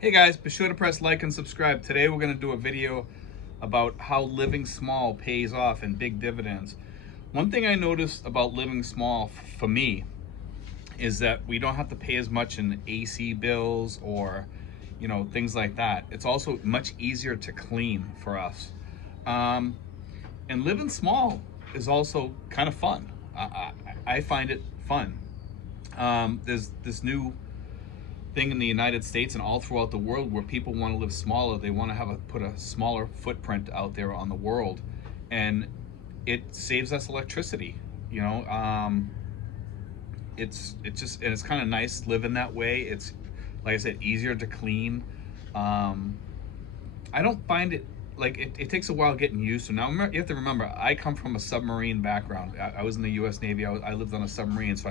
Hey guys, be sure to press like and subscribe. Today we're going to do a video about how living small pays off in big dividends. One thing I noticed about living small for me is that we don't have to pay as much in AC bills or things like that. It's also much easier to clean for us. Um, and living small is also kind of fun. I find it fun. There's this new thing in the United States and all throughout the world where people want to live smaller. They want to put a smaller footprint out there on the world, and it saves us electricity. You know, it's just, and it's kind of nice living that way. It's, like I said, easier to clean. I don't find it like it takes a while getting used to. Now you have to remember, I come from a submarine background. I was in the U.S. Navy. I lived on a submarine, so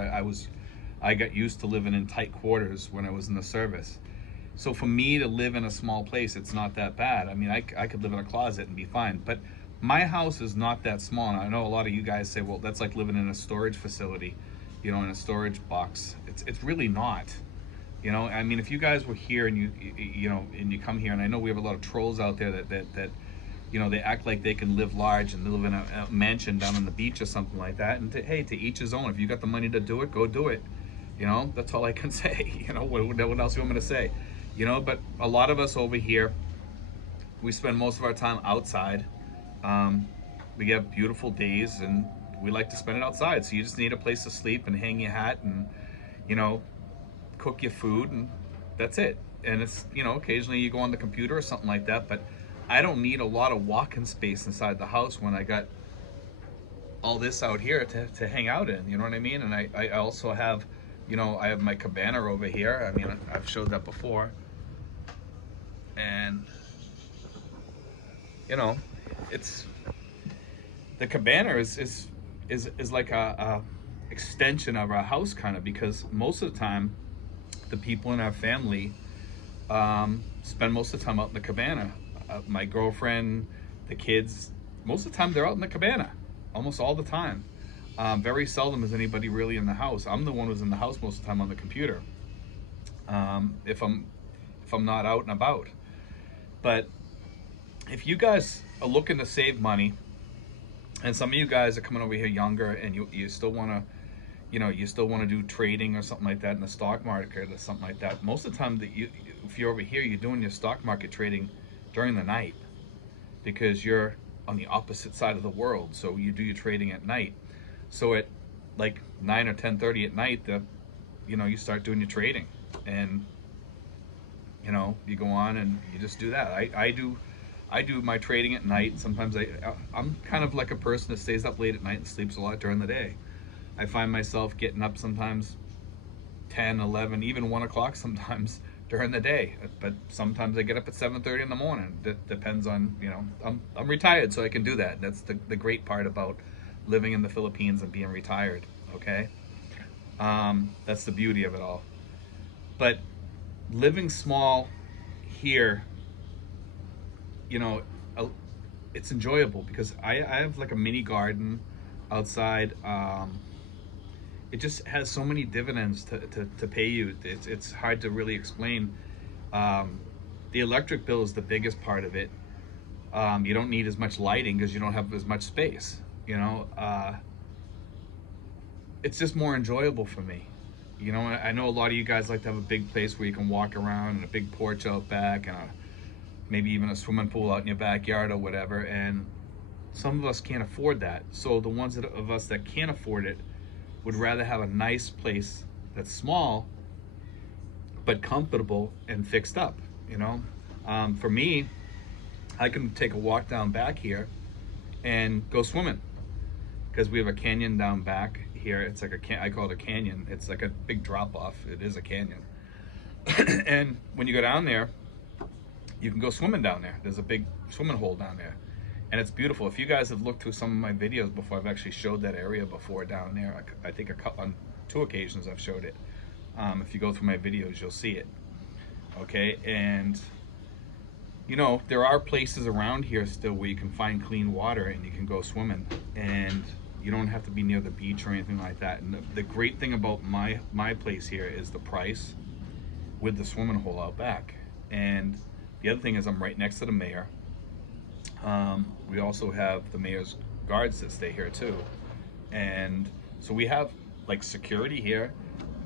I got used to living in tight quarters when I was in the service. So for me to live in a small place, it's not that bad. I mean, I could live in a closet and be fine. But my house is not that small. And I know a lot of you guys say, well, that's like living in a storage facility, in a storage box. It's really not. I mean, if you guys were here and you come here, and I know we have a lot of trolls out there that they act like they can live large and live in a mansion down on the beach or something like that. And hey, to each his own. If you got the money to do it, go do it. That's all I can say. What else you want me to say? But a lot of us over here, we spend most of our time outside. We have beautiful days, and we like to spend it outside. So you just need a place to sleep and hang your hat and, cook your food, and that's it. And it's, occasionally you go on the computer or something like that, but I don't need a lot of walking space inside the house when I got all this out here to hang out in, you know what I mean? And I also have, I have my cabana over here. I mean, I've showed that before. And, it's, the cabana is like a extension of our house, kind of, because most of the time, the people in our family spend most of the time out in the cabana. My girlfriend, the kids, most of the time they're out in the cabana, almost all the time. Very seldom is anybody really in the house. I'm the one who's in the house most of the time on the computer, if I'm not out and about. But if you guys are looking to save money, and some of you guys are coming over here younger, and you still want to, you still want to do trading or something like that in the stock market or something like that. Most of the time if you're over here, you're doing your stock market trading during the night, because you're on the opposite side of the world. So you do your trading at night. So at like 9 or 10:30 at night, you start doing your trading, and you go on and you just do that. I do my trading at night. Sometimes I'm kind of like a person that stays up late at night and sleeps a lot during the day. I find myself getting up sometimes 10, 11, even 1 o'clock sometimes during the day. But sometimes I get up at 7:30 in the morning. That depends on, I'm retired, so I can do that. That's the great part about living in the Philippines and being retired, okay? That's the beauty of it all. But living small here, it's enjoyable because I have like a mini garden outside. It just has so many dividends to pay you. It's hard to really explain. The electric bill is the biggest part of it. You don't need as much lighting because you don't have as much space. It's just more enjoyable for me. I know a lot of you guys like to have a big place where you can walk around, and a big porch out back, and maybe even a swimming pool out in your backyard or whatever. And some of us can't afford that. So the ones of us that can't afford it would rather have a nice place that's small but comfortable and fixed up. For me, I can take a walk down back here and go swimming, because we have a canyon down back here. It's like I call it a canyon. It's like a big drop off. It is a canyon. And when you go down there, you can go swimming down there. There's a big swimming hole down there, and it's beautiful. If you guys have looked through some of my videos before, I've actually showed that area before down there. I think on 2 occasions I've showed it. If you go through my videos, you'll see it. Okay, and there are places around here still where you can find clean water and you can go swimming, and you don't have to be near the beach or anything like that. And the great thing about my place here is the price with the swimming hole out back. And the other thing is I'm right next to the mayor. We also have the mayor's guards that stay here too. And so we have like security here.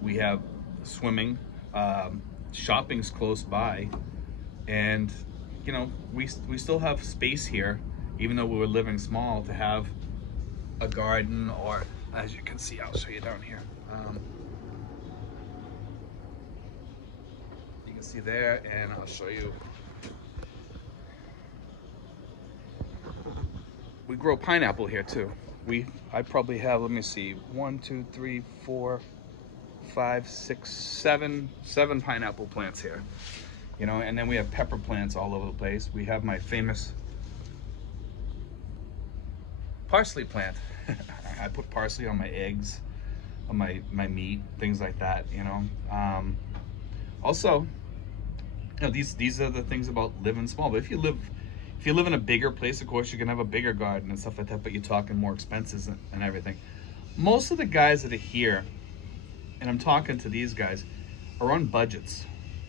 We have swimming, shopping's close by, and we still have space here, even though we were living small, to have a garden, or as you can see, I'll show you down here. You can see there, and I'll show you. We grow pineapple here too. I probably have, let me see, 1, 2, 3, 4, 5, 6, 7 pineapple plants here. And then we have pepper plants all over the place. We have my famous parsley plant. I put parsley on my eggs, on my meat, things like that. Also, these are the things about living small. But if you live in a bigger place, of course, you can have a bigger garden and stuff like that. But you're talking more expenses and everything. Most of the guys that are here, and I'm talking to these guys, are on budgets,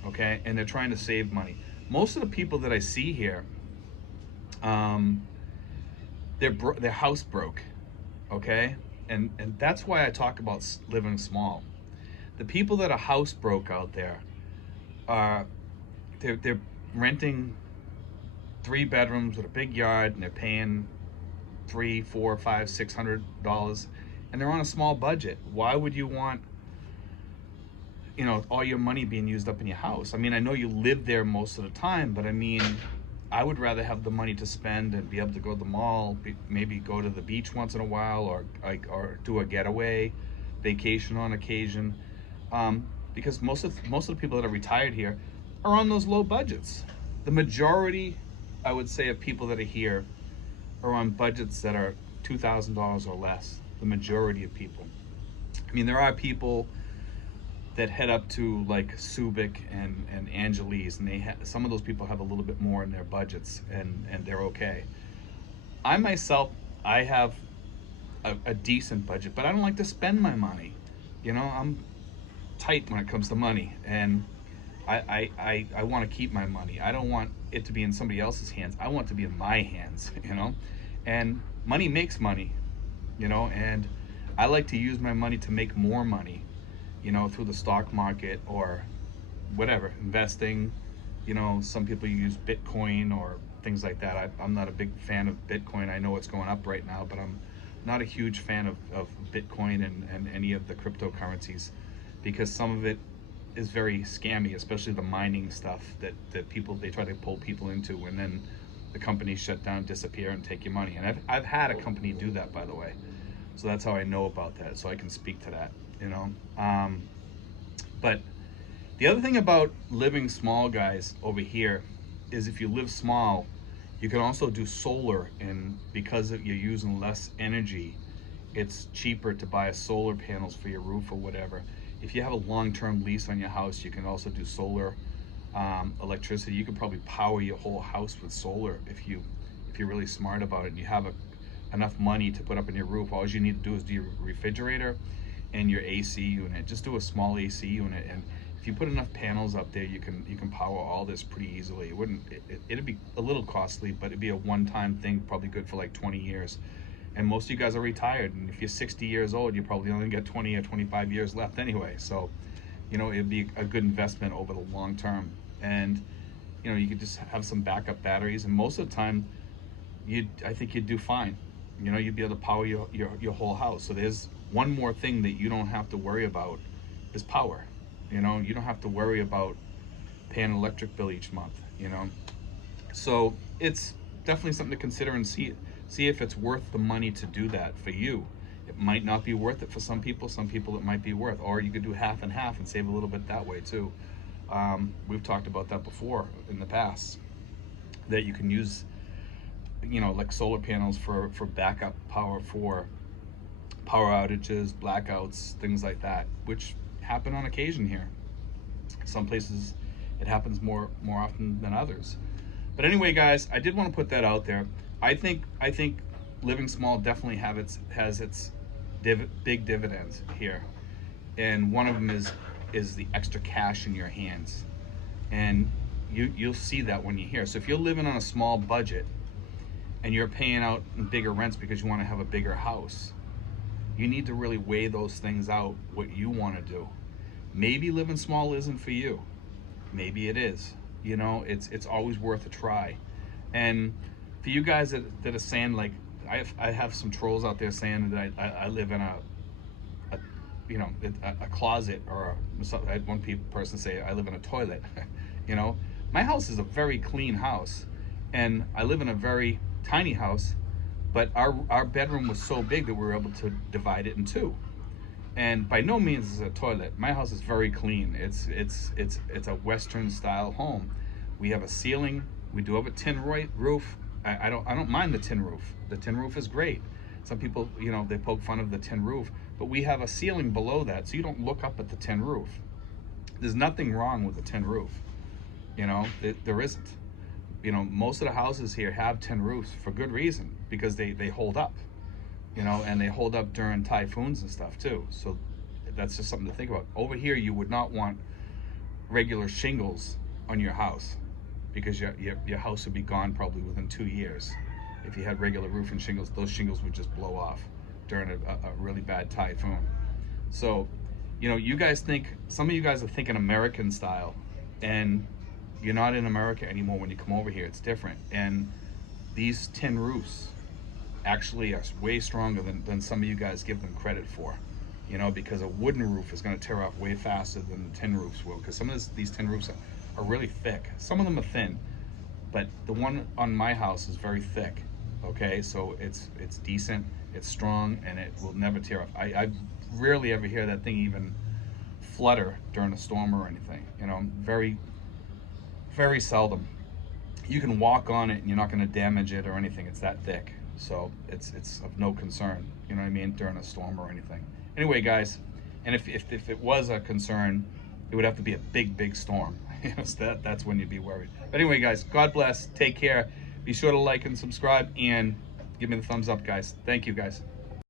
okay, and they're trying to save money. Most of the people that I see here, they're house broke, okay, and that's why I talk about living small. The people that are house broke out there are they're renting 3 bedrooms with a big yard, and they're paying $300, $400, $500, $600, and they're on a small budget. Why would you want all your money being used up in your house? I mean, I know you live there most of the time, but I mean, I would rather have the money to spend and be able to go to the mall, maybe go to the beach once in a while, or do a getaway vacation on occasion, because most of the people that are retired here are on those low budgets. The majority, I would say, of people that are here are on budgets that are $2,000 or less. The majority of people. I mean, there are people that head up to like Subic and Angeles, and some of those people have a little bit more in their budgets, and they're okay. I myself, I have a decent budget, but I don't like to spend my money. I'm tight when it comes to money, and I want to keep my money. I don't want it to be in somebody else's hands. I want it to be in my hands, and money makes money, and I like to use my money to make more money, through the stock market or whatever, investing. Some people use Bitcoin or things like that. I'm not a big fan of Bitcoin. I know it's going up right now, but I'm not a huge fan of Bitcoin and any of the cryptocurrencies, because some of it is very scammy, especially the mining stuff that people, they try to pull people into, and then the companies shut down, disappear, and take your money. And I've had a company do that, by the way. So that's how I know about that. So I can speak to that, But the other thing about living small, guys, over here, is if you live small, you can also do solar, and because you're using less energy, it's cheaper to buy solar panels for your roof or whatever. If you have a long-term lease on your house, you can also do solar electricity. You could probably power your whole house with solar if you're really smart about it, and you have enough money to put up in your roof. All you need to do is do your refrigerator and your AC unit. Just do a small AC unit, and if you put enough panels up there, you can power all this pretty easily. It'd be a little costly, but it'd be a one-time thing, probably good for like 20 years. And most of you guys are retired, and if you're 60 years old, you probably only got 20 or 25 years left anyway. So, it'd be a good investment over the long term. And, you could just have some backup batteries, and most of the time, I think you'd do fine. You'd be able to power your whole house. So there's one more thing that you don't have to worry about, is power. You don't have to worry about paying an electric bill each month, So it's definitely something to consider, and see if it's worth the money to do that for you. It might not be worth it for some people it might be worth, or you could do half and half and save a little bit that way too. We've talked about that before in the past, that you can use, like solar panels for backup power, for power outages, blackouts, things like that, which happen on occasion here. Some places it happens more often than others. But anyway, guys, I did want to put that out there. I think living small definitely has its big dividends here, and one of them is the extra cash in your hands. And you'll see that when you're here. So if you're living on a small budget and you're paying out in bigger rents because you want to have a bigger house, you need to really weigh those things out, what you want to do. Maybe living small isn't for you. Maybe it is. You know, it's always worth a try. And for you guys that are saying, like, I have some trolls out there saying that I live in a closet, or I had one person say I live in a toilet. You know, my house is a very clean house, and I live in a very tiny house, but our bedroom was so big that we were able to divide it in two. And by no means is it a toilet. My house is very clean. It's a Western style home. We have a ceiling. We do have a tin roof. I don't mind the tin roof. The tin roof is great. Some people, they poke fun of the tin roof, but we have a ceiling below that, so you don't look up at the tin roof. There's nothing wrong with the tin roof. There isn't. Most of the houses here have tin roofs for good reason, because they hold up, and they hold up during typhoons and stuff too. So that's just something to think about. Over here, you would not want regular shingles on your house, because your house would be gone probably within 2 years. If you had regular roofing shingles, those shingles would just blow off during a really bad typhoon. So, you guys some of you guys are thinking American style, and you're not in America anymore. When you come over here, it's different. And these tin roofs actually are way stronger than some of you guys give them credit for, because a wooden roof is going to tear off way faster than the tin roofs will, because some of these tin roofs are really thick. Some of them are thin, but the one on my house is very thick. Okay, so it's decent, it's strong, and it will never tear off. I rarely ever hear that thing even flutter during a storm or anything. Very, very seldom. You can walk on it and you're not going to damage it or anything. It's that thick, so it's of no concern. You know what I mean, during a storm or anything. Anyway, guys, and if it was a concern, it would have to be a big storm. So that's when you'd be worried. But anyway, guys, God bless. Take care. Be sure to like and subscribe, and give me the thumbs up, guys. Thank you, guys.